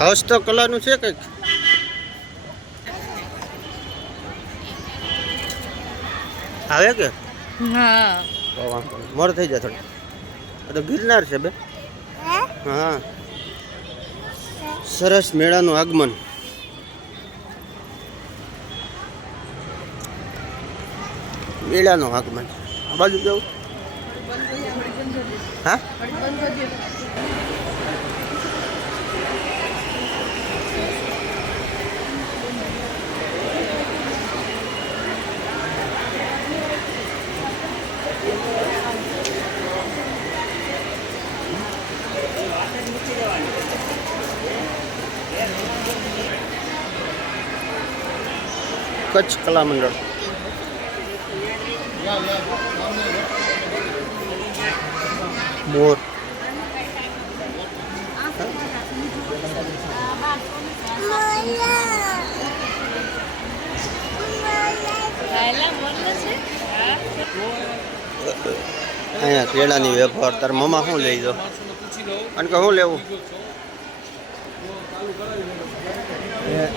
હસ્તકલાનું છે કંઈક. આવે કે? હા. વાંધો નહીં. મોર થઈ જાય થોડી તો ગિરનાર છે બે. હા? સરસ મેળાનું આગમન. મેળાનું આગમન. આ બાજુ જવું હા? કચ્છ કલા મંડળ. મોર અહીંયા કેળાની વેપાર તાર મમા શું લઈ દો અને કે શું લેવું?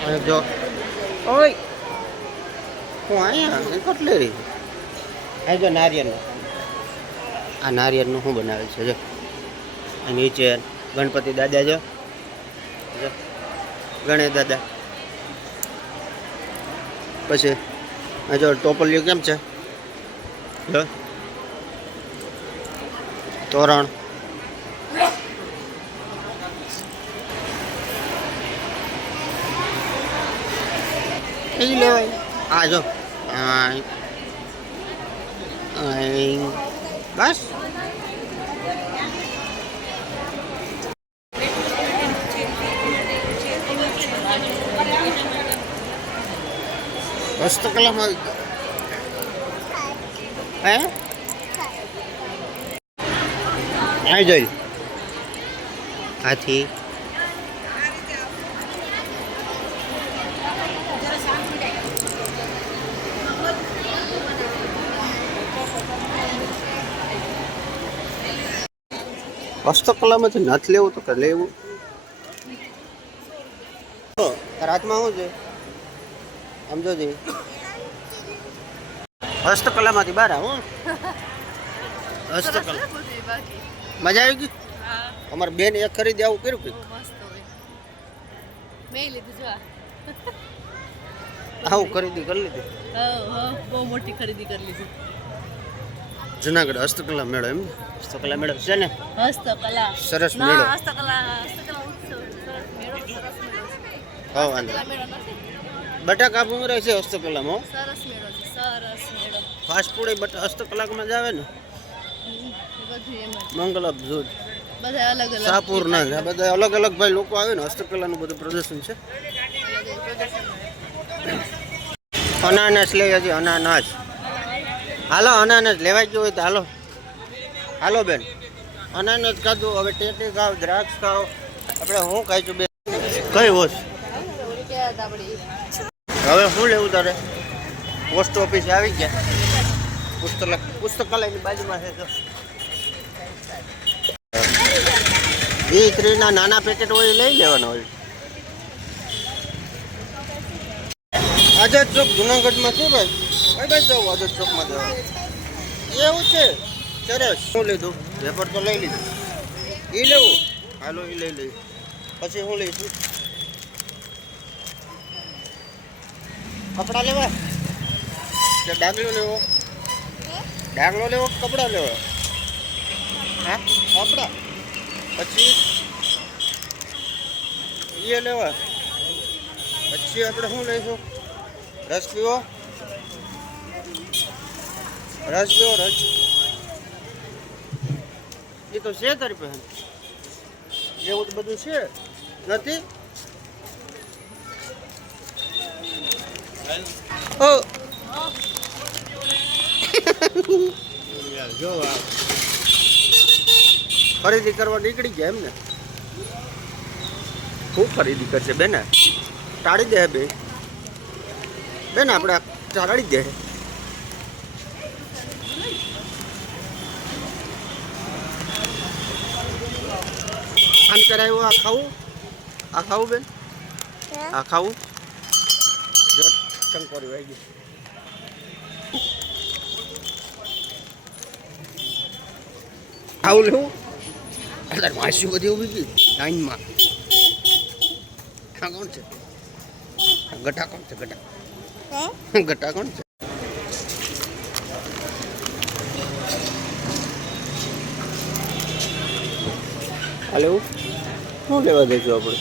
અહીંયા જો. ઓય. હું અહીંયા કટલેરી આ જો નારિયેળનું. આ નારિયેળનું શું બનાવે છે જો. આ નીચે ગણપતિ દાદા જો. ગણેશ દાદા. પછી જો ટોપલિયું કેમ છે? જો. તોરણ. એ લેવાય આ જો. અહીં. બસ હસ્તકલામાં હે આવી જોઈ આથી હસ્તકલામાંથી નથી લેવું તો કે લેવું? હાથમાં શું છે? સમજો જી હસ્તકલામાંથી બહાર આવો હસ્તકલા. મજા આવી ગઈ? અમારે બેન એક ખરીદી આવું કર્યું કે? મેં લીધું જો આ. આવું ખરીદી કરી લીધી. બહુ મોટી ખરીદી કરી લીધી. જુનાગઢ હસ્તકલા મેળો એમ? હસ્તકલા મેળો છે ને? હસ્તકલા. સરસ મેળો. હસ્તકલા હસ્તકલા ઉત્સવ સરસ મેળો સરસ મેળો. છે હા વાંધો હસ્તકલા મેળો નથી. બટાકા ભૂંગરા છે હસ્તકલામાં? સરસ મેળો છે સરસ મેળો. ફાસ્ટ ફૂડ બટા હસ્તકલામાં જ આવે ને? મંગલબ જૂજ બધા અલગ અલગ શાહપુર ના આ બધા અલગ અલગ ભાઈ લોકો આવે ને હસ્તકલાનું બધું પ્રદર્શન છે. અનાનસ લઈ હજી અનાનસ. હાલો, અનાનસ લેવાઈ ગયું હોય તો હાલો. હાલો બેન. અનાનસ ખાધું, હવે ટેટી ખાવ, દ્રાક્ષ ખાવ. આપણે શું ખાઈશું બેન? કઈ હોશ હવે શું લેવું તારે? પોસ્ટ ઓફિસે આવી ગયા. પુસ્તક પુસ્તકાલયની બાજુમાં છે તો. એ ત્રીના નાના પેકેટ હોય લઈ લેવાના હોય. આઝાદ ચોક જુનાગઢમાં છે ભાઈ કઈ બાજુ જવું આઝાદ ચોકમાં જવા એવું છે? સરસ. શું લીધું? પેપર તો લઈ લીધું. એ લેવું? હાલો એ લઈ લઈ પછી હું લઈશું. કપડાં લેવા? કે ડાગલો લેવો? ડાગલો લેવો કે કપડાં લેવા? હા? કપડાં. પછી? એ લેવા. પછી આપણે શું લઈશું? રસ પીવો? રસ જો રસ. એ તો છે તારી પાસે? એવું તો બધું છે. નથી? ઓ. ખરીદી કરવા નીકળી ગયા એમને. ખૂબ ખરીદી કરશે? બેન? ટાળી દે બે. બેન આપણે ટાળી દે આમ કરાયું આ ખાવું? આ ખાવું બેન? આ ખાવું? જો ટંકોરી આવી ગઈ. આવું લેવું અત્યારે માસી બધી ઊભી ગઈ. લાઈનમાં. આ કોણ છે? આ ગટા કોણ છે? ગટા ગટા કોણ છે? હાલો? શું લેવા જઈશું આપણે.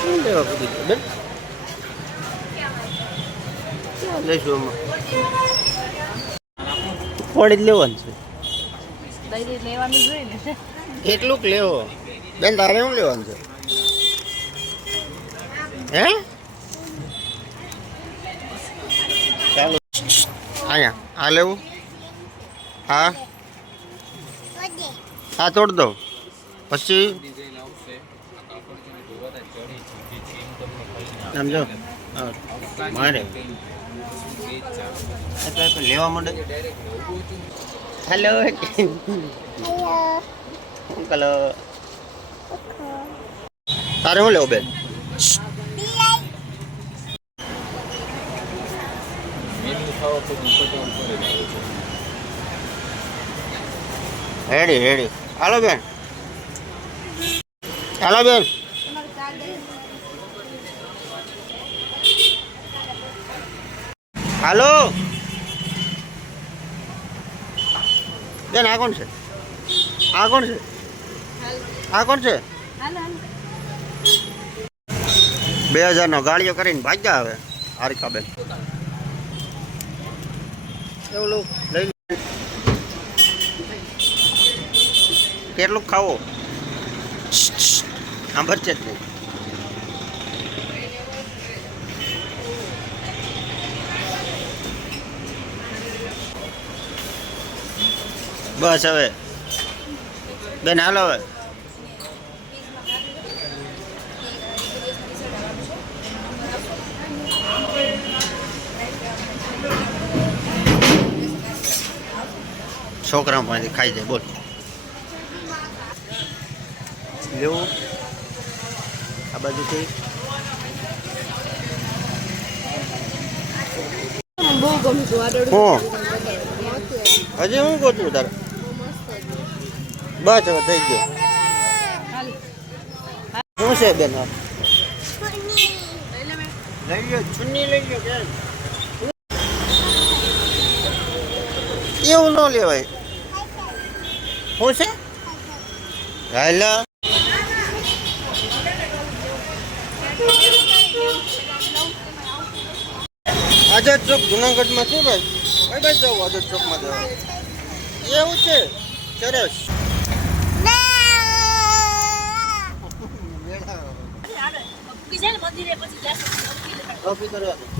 શું લેવા પૂછી બેન? ક્યાં લઈશું આમાં? જ લેવાનું છે? કેટલુંક લેવો? બેન તારે શું લેવાનું છે? હે? ચાલો. અહીંયા આ લેવું? હા? હા તોડ દો પછી? સમજો હા, મારે. લેવા માંડે. હેલો હેલો તારે શું લેવું બેન? રેડી હેડી. હાલો બેન. હાલો બેન. હાલો. બેન, આ કોણ છે? આ કોણ છે? આ કોણ છે? બે હજારનો ગાડીઓ કરીને ભાગ્યા હવે, હારિકાબેન. એવું લો લઈ કેટલું ખાવો? સાંભળશે જ નહીં બસ હવે. બેન હાલો હવે. છોકરા ખાઈ જાય બોલ. લેવું આ બાજુથી હજી હું ગોતું તારે? બસ હવે થઈ ગયો. શું છે બેન લઈ ગયો છુન્ની લઈ ગયો એવું ન લેવાય. શું છે? હાલા. આઝાદ ચોક જુનાગઢમાં છે ભાઈ? ભાઈ ભાઈ જાઓ આઝાદ ચોકમાં જવા એવું છે? સરસ. મંદિરે પછી કરવા.